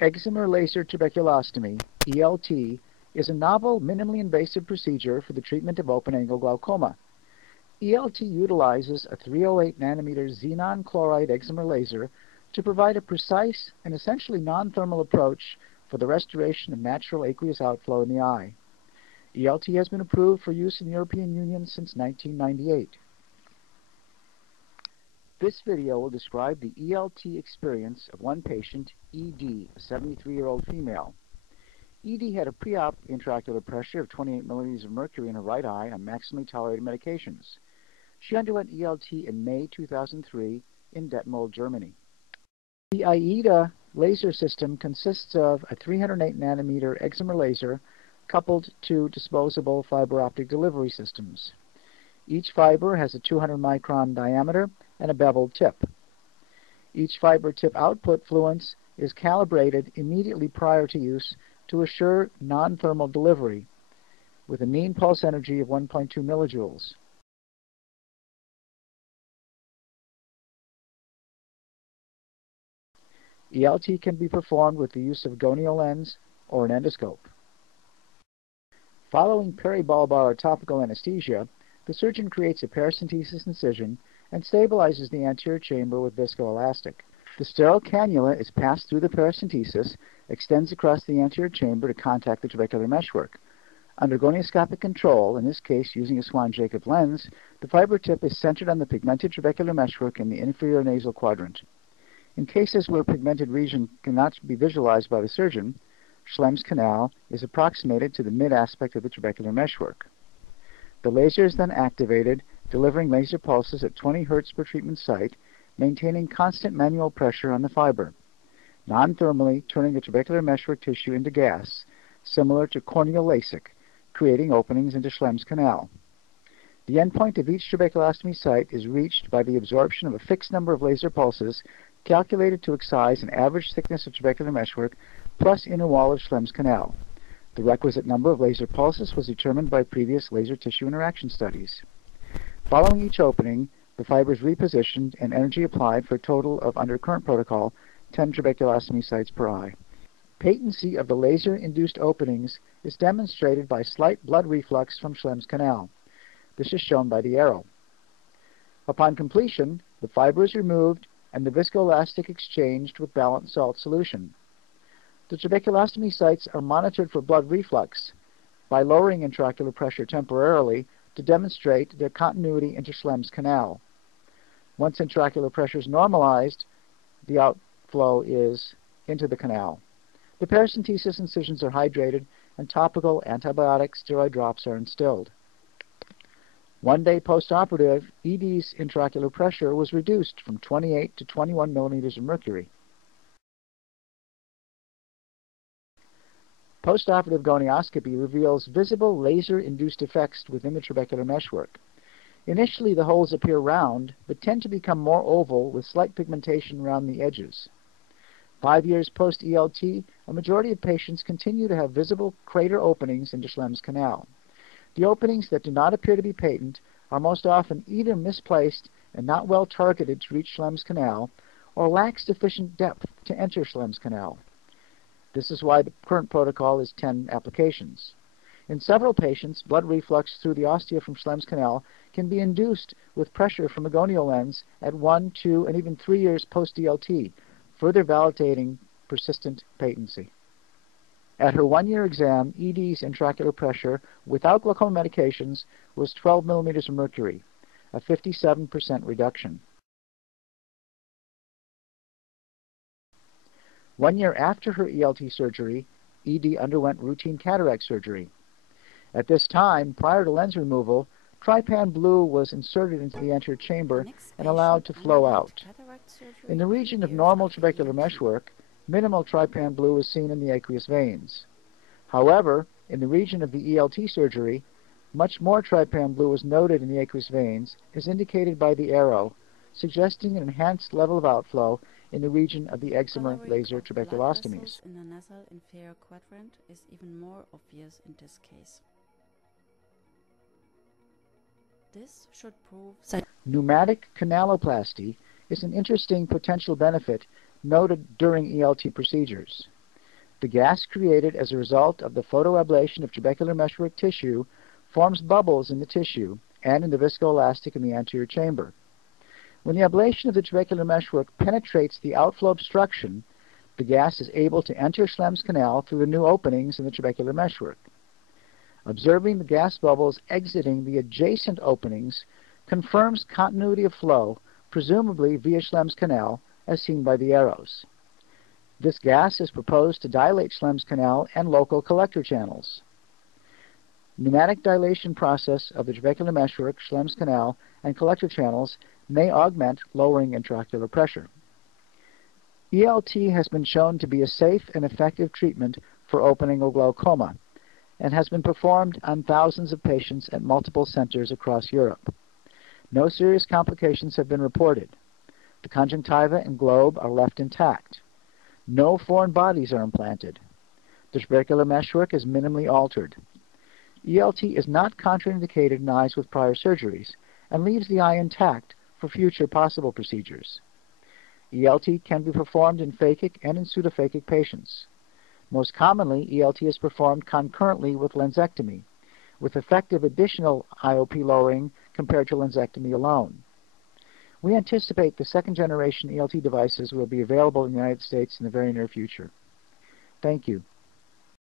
Excimer laser trabeculostomy, ELT, is a novel, minimally invasive procedure for the treatment of open-angle glaucoma. ELT utilizes a 308 nanometer xenon chloride excimer laser to provide a precise and essentially non-thermal approach for the restoration of natural aqueous outflow in the eye. ELT has been approved for use in the European Union since 1998. This video will describe the ELT experience of one patient, ED, a 73-year-old female. ED had a pre-op intraocular pressure of 28 millimeters of mercury in her right eye on maximally tolerated medications. She underwent ELT in May 2003 in Detmold, Germany. The AIDA laser system consists of a 308 nanometer excimer laser coupled to disposable fiber optic delivery systems. Each fiber has a 200 micron diameter and a beveled tip. Each fiber tip output fluence is calibrated immediately prior to use to assure non-thermal delivery with a mean pulse energy of 1.2 millijoules. ELT can be performed with the use of gonial lens or an endoscope. Following peribulbar topical anesthesia, the surgeon creates a paracentesis incision and stabilizes the anterior chamber with viscoelastic. The sterile cannula is passed through the paracentesis, extends across the anterior chamber to contact the trabecular meshwork. Under gonioscopic control, in this case using a Swan-Jacob lens, the fiber tip is centered on the pigmented trabecular meshwork in the inferior nasal quadrant. In cases where a pigmented region cannot be visualized by the surgeon, Schlemm's canal is approximated to the mid-aspect of the trabecular meshwork. The laser is then activated, delivering laser pulses at 20 Hz per treatment site, maintaining constant manual pressure on the fiber, non-thermally turning the trabecular meshwork tissue into gas, similar to corneal LASIK, creating openings into Schlemm's canal. The endpoint of each trabeculostomy site is reached by the absorption of a fixed number of laser pulses calculated to excise an average thickness of trabecular meshwork plus inner wall of Schlemm's canal. The requisite number of laser pulses was determined by previous laser tissue interaction studies. Following each opening, the fiber is repositioned and energy applied for a total of, under current protocol, 10 trabeculostomy sites per eye. Patency of the laser-induced openings is demonstrated by slight blood reflux from Schlemm's canal. This is shown by the arrow. Upon completion, the fiber is removed and the viscoelastic exchanged with balanced salt solution. The trabeculostomy sites are monitored for blood reflux by lowering intraocular pressure temporarily to demonstrate their continuity into Schlemm's canal. Once intraocular pressure is normalized, the outflow is into the canal. The paracentesis incisions are hydrated and topical antibiotic steroid drops are instilled. 1 day post-operative, ED's intraocular pressure was reduced from 28 to 21 millimeters of mercury. Postoperative gonioscopy reveals visible laser-induced effects within the trabecular meshwork. Initially, the holes appear round, but tend to become more oval with slight pigmentation around the edges. 5 years post-ELT, a majority of patients continue to have visible crater openings into Schlemm's canal. The openings that do not appear to be patent are most often either misplaced and not well targeted to reach Schlemm's canal, or lack sufficient depth to enter Schlemm's canal. This is why the current protocol is 10 applications. In several patients, blood reflux through the ostia from Schlemm's canal can be induced with pressure from a gonial lens at 1, 2, and even 3 years post-DLT, further validating persistent patency. At her 1-year exam, ED's intraocular pressure without glaucoma medications was 12 millimeters of mercury, a 57% reduction. 1 year after her ELT surgery, ED underwent routine cataract surgery. At this time, prior to lens removal, trypan blue was inserted into the anterior chamber and allowed to flow out. In the region of normal trabecular meshwork, minimal trypan blue is seen in the aqueous veins. However, in the region of the ELT surgery, much more trypan blue was noted in the aqueous veins, as indicated by the arrow, suggesting an enhanced level of outflow in the region of the excimer laser trabeculostomies. In the nasal inferior quadrant is even more obvious in this case. This should prove that pneumatic canaloplasty is an interesting potential benefit noted during ELT procedures. The gas created as a result of the photoablation of trabecular meshwork tissue forms bubbles in the tissue and in the viscoelastic in the anterior chamber. When the ablation of the trabecular meshwork penetrates the outflow obstruction, the gas is able to enter Schlemm's canal through the new openings in the trabecular meshwork. Observing the gas bubbles exiting the adjacent openings confirms continuity of flow, presumably via Schlemm's canal, as seen by the arrows. This gas is proposed to dilate Schlemm's canal and local collector channels. Pneumatic dilation process of the trabecular meshwork, Schlemm's canal, and collector channels may augment lowering intraocular pressure. ELT has been shown to be a safe and effective treatment for opening of glaucoma and has been performed on thousands of patients at multiple centers across Europe. No serious complications have been reported. The conjunctiva and globe are left intact. No foreign bodies are implanted. The trabecular meshwork is minimally altered. ELT is not contraindicated in eyes with prior surgeries and leaves the eye intact for future possible procedures. ELT can be performed in phakic and in pseudophakic patients. Most commonly, ELT is performed concurrently with lensectomy, with effective additional IOP lowering compared to lensectomy alone. We anticipate the second-generation ELT devices will be available in the United States in the very near future. Thank you.